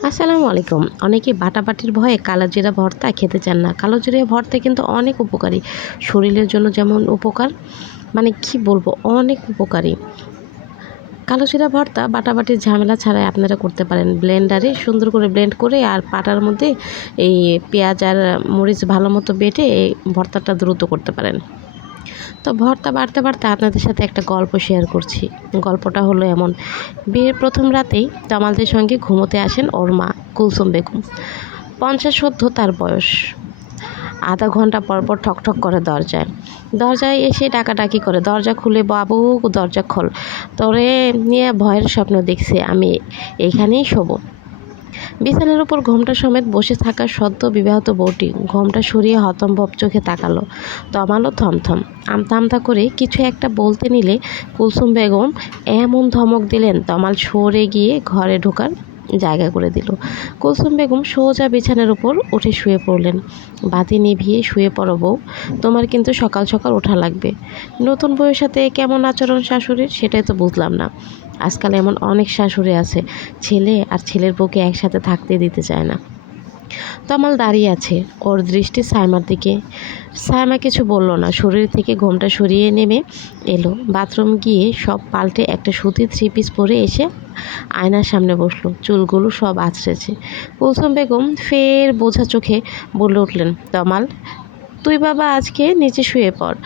আসসালামু আলাইকুম। অনেকে বাটাবাটির ভয়ে কালো জিরা ভর্তা খেতে চান না। কালো জিরা ভর্তা কিন্তু অনেক উপকারী। শরীরের জন্য যেমন উপকার মানে কি বলব, অনেক উপকারী। কালো জিরা ভর্তা বাটাবাটির ঝামেলা ছাড়াই আপনারা করতে পারেন। ব্লেন্ডারে সুন্দর করে ব্লেন্ড করে আর পাটার মধ্যে এই পেঁয়াজ আর মরিচ ভালো মতো বেটে এই ভর্তাটা দ্রুত করতে পারেন। তো ভর্তা বাড়তে বাড়তে আপনাদের সাথে একটা গল্প শেয়ার করছি। গল্পটা হলো এমন। বিয়ের প্রথম রাতেই তমালদের সঙ্গে ঘুমোতে আসেন ওর মা, কুলসুম বেগম। পঞ্চাশ সদ্য তার বয়স। আধা ঘণ্টা পর পর ঠকঠক করে দরজায়। দরজায় এসে ডাকাডাকি করে। দরজা খুলে বাবু, দরজা খোল। তোরে নিয়ে ভয়ের স্বপ্ন দেখছে। আমি এইখানেই শোবো। বিছানার উপর ঘোমটা সমেত বসে থাকা সদ্য বিবাহিত বউটি ঘোমটা সরিয়ে হতম্ভব চোখে তাকালো। তমালো থমথম। আমতা আমতা করে কিছু একটা বলতে নিলে কুলসুম বেগম এমন ধমক দিলেন তমাল সরে গিয়ে ঘরে ঢোকার জায়গা করে দিল। কুলসুম বেগম সোজা বিছানার উপর উঠে শুয়ে পড়লেন। বাতি নিভিয়ে শুয়ে পড়ো বউ, তোমার কিন্তু সকাল সকাল ওঠা লাগবে। নতুন বউয়ের সাথে কেমন আচরণ শাশুড়ির সেটাই তো বুঝলাম না। আজকাল এমন অনেক শাশুড়ি আছে, ছেলে আর ছেলের বউকে একসাথে থাকতে দিতে চায় না। তমাল দাঁড়িয়ে আছে, ওর দৃষ্টি সাইমার দিকে। সাইমা কিছু বলল না, শরীর থেকে ঘোমটা সরিয়ে নেমে এলো। বাথরুম গিয়ে সব পাল্টে একটা সুতির থ্রি পিস পরে এসে আয়নার সামনে বসল, চুলগুলো সব আছড়েছে কুলসুম বেগম ফের বোঝা চোখে বলে উঠলেন, তমাল, তুই বাবা আজকে নিচে শুয়ে পড়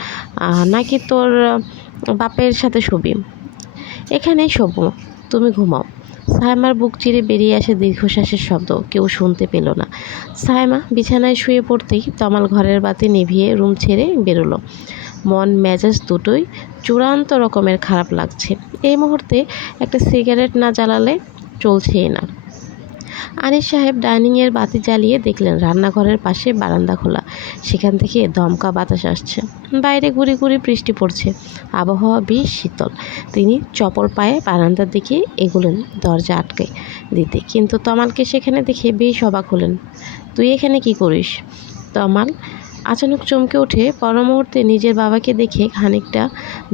নাকি তোর বাপের সাথে শুবি? এখানেই শোব। তুমি ঘুমাও। সাইমার বুক চিরে বেরিয়ে আসে দীর্ঘশ্বাসের শব্দ। কেউ শুনতে পেল না। সাইমা বিছানায় শুয়ে পড়তেই তমাল ঘরের বাতি নিভিয়ে রুম ছেড়ে বেরোলো। মন মেজাজ দুটোই চূড়ান্ত রকমের খারাপ লাগছে। এই মুহূর্তে একটা সিগারেট না জ্বালালে চলছেই না। আনিস সাহেব ডাইনিংয়ের বাতি জ্বালিয়ে দেখলেন রান্নাঘরের পাশে বারান্দা খোলা। সেখান থেকে দমকা বাতাস আসছে। বাইরে ঘুরে ঘুরে বৃষ্টি পড়ছে। আবহাওয়া বেশ শীতল। তিনি চপল পায়ে বারান্দার দিকে এগুলেন, দরজা আটকে দিতে। কিন্তু তমালকে সেখানে দেখে বেশ অবাক হলেন। তুই এখানে কি করিস? তমাল আচানক চমকে উঠে পর মুহূর্তে নিজের বাবাকে দেখে খানিকটা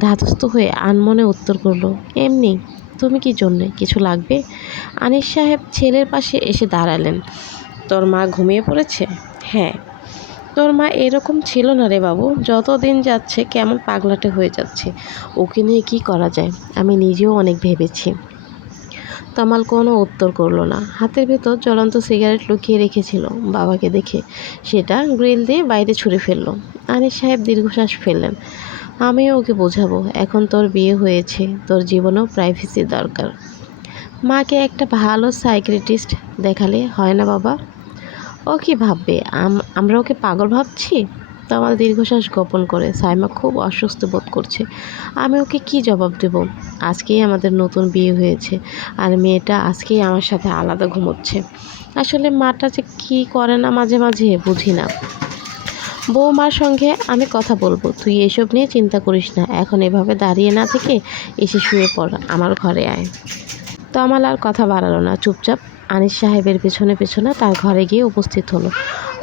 ধাতস্থ হয়ে আনমনে উত্তর করল, এমনি। তুমি কি জন্যে কিছু লাগবে? আনিস সাহেব ছেলের পাশে এসে দাঁড়ালেন। তোর মা ঘুমিয়ে পড়েছে? হ্যাঁ। তোর মা এরকম ছিল না রে বাবু। যত দিন যাচ্ছে কেমন পাগলাটে হয়ে যাচ্ছে। ওকে নিয়ে কী করা যায়? আমি নিজেও অনেক ভেবেছি। তামাল কোনো উত্তর করল না। হাতের ভেতর জ্বলন্ত সিগারেট লুকিয়ে রেখেছিল বাবাকে দেখে। সেটা গ্রিল দিয়ে বাইরে ছুঁড়ে ফেলল। আনিস সাহেব দীর্ঘশ্বাস ফেললেন। আমিও ওকে বোঝাবো, এখন তোর বিয়ে হয়েছে, তোর জীবনেও প্রাইভেসি দরকার। মাকে একটা ভালো সাইক্রেটিস্ট দেখালে হয় না বাবা? ও কি ভাববে? আম- আমরা ওকে পাগল ভাবছি? তো আমার দীর্ঘশ্বাস গোপন করে সাইমা খুব অসুস্থ বোধ করছে। আমি ওকে কি জবাব দেব? আজকেই আমাদের নতুন বিয়ে হয়েছে, আর মেয়েটা আজকেই আমার সাথে আলাদা ঘুমোচ্ছে। আসলে মাটা যে কী করে না মাঝে মাঝে বুঝি না। বৌমার সঙ্গে আমি কথা বলব। তুই এসব নিয়ে চিন্তা করিস না। এখন এভাবে দাঁড়িয়ে না থেকে এসে শুয়ে পড়, আমার ঘরে আয়। তমাল আর কথা বাড়ালো না। চুপচাপ আনিস সাহেবের পেছনে পেছনে তার ঘরে গিয়ে উপস্থিত হলো।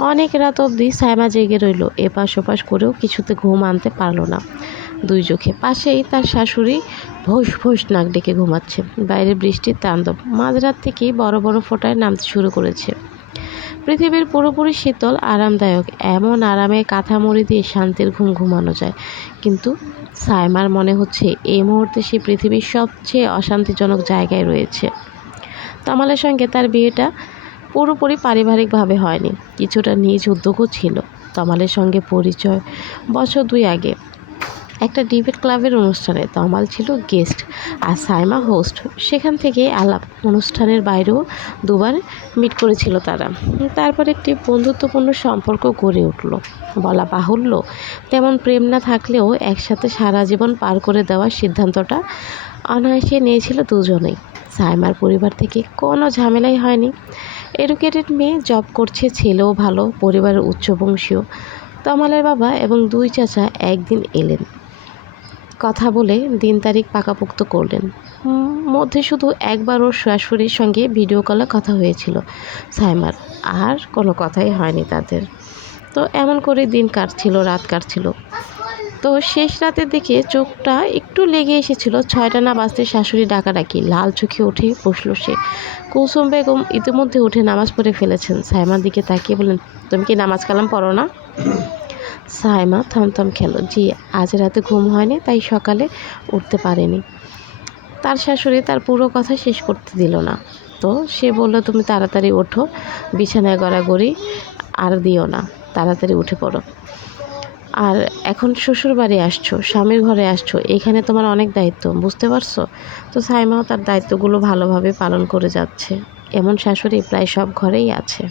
অনেক রাত অবধি সাইমা জেগে রইল। এপাশ ওপাশ করেও কিছুতে ঘুম আনতে পারল না। দুই চোখে পাশেই তার শাশুড়ি ভোস ভোস নাক ডেকে ঘুমাচ্ছে। বাইরে বৃষ্টির তাণ্ডব। মাঝরাত থেকেই বড় বড় ফোঁটায় নামতে শুরু করেছে। পৃথিবীর পুরোপুরি শীতল, আরামদায়ক, এমন আরামে কাঁথা মুড়ি দিয়ে শান্তির ঘুম ঘুমানো যায়। কিন্তু সাইমার মনে হচ্ছে এই মুহূর্তে সে পৃথিবীর সবচেয়ে অশান্তিজনক জায়গায় রয়েছে। তমালের সঙ্গে তার বিয়েটা পুরোপুরি পারিবারিকভাবে হয়নি। কিছুটা নিজ উদ্যোগও ছিল। তমালের সঙ্গে পরিচয় বছর দুই আগে। একটা ডিবেট ক্লাবের অনুষ্ঠানে তমাল ছিল গেস্ট আর সাইমা হোস্ট সেখান থেকে আলাপ অনুষ্ঠানের বাইরেও দুবার মিট করেছিল তারা। তারপর একটি বন্ধুত্বপূর্ণ সম্পর্ক গড়ে উঠল। বলা বাহুল্য, তেমন প্রেম না থাকলেও একসাথে সারা জীবন পার করে দেওয়ার সিদ্ধান্তটা অনায়াসে নিয়েছিল দুজনেই। সাইমার পরিবার থেকে কোনো ঝামেলাই হয়নি। এডুকেটেড মেয়ে জব করছে, ছেলেও ভালো, পরিবারের উচ্চবংশীয়। তমালের বাবা এবং দুই চাচা একদিন এলেন। কথা বলে দিন তারিখ পাকাপোক্ত করলেন। মধ্যে শুধু একবার ওর শাশুড়ির সঙ্গে ভিডিও কলে কথা হয়েছিল। সাইমার, আর কোনো কথাই হয়নি তাদের। তো এমন করে দিন কাটছিল, রাত কাটছিল। তো শেষ রাতের দিকে চোখটা একটু লেগে এসেছিল। ছয়টা না বাজতে শাশুড়ি ডাকাডাকি লাল চোখে উঠে বসল সে। কুলসুম বেগম ইতিমধ্যে উঠে নামাজ পড়ে ফেলেছেন। সাইমার দিকে তাকিয়ে বললেন, তুমি কি নামাজ কালাম পড়ো না? সাইমা থমথম খেলো। জি, আজ রাতে ঘুম হয়নি, তাই সকালে উঠতে পারেনি। তার শাশুড়ি তার পুরো কথা শেষ করতে দিল না। তো সে বলল, তুমি তাড়াতাড়ি ওঠো, বিছানায় গড়াগড়ি আর দিও না, তাড়াতাড়ি উঠে পড়ো। আর এখন শ্বশুর বাড়ি আসছো, স্বামীর ঘরে আসছো, এখানে তোমার অনেক দায়িত্ব, বুঝতে পারছ? তো সাইমাও তার দায়িত্বগুলো ভালোভাবে পালন করে যাচ্ছে। এমন শাশুড়ি প্রায় সব ঘরেই আছে।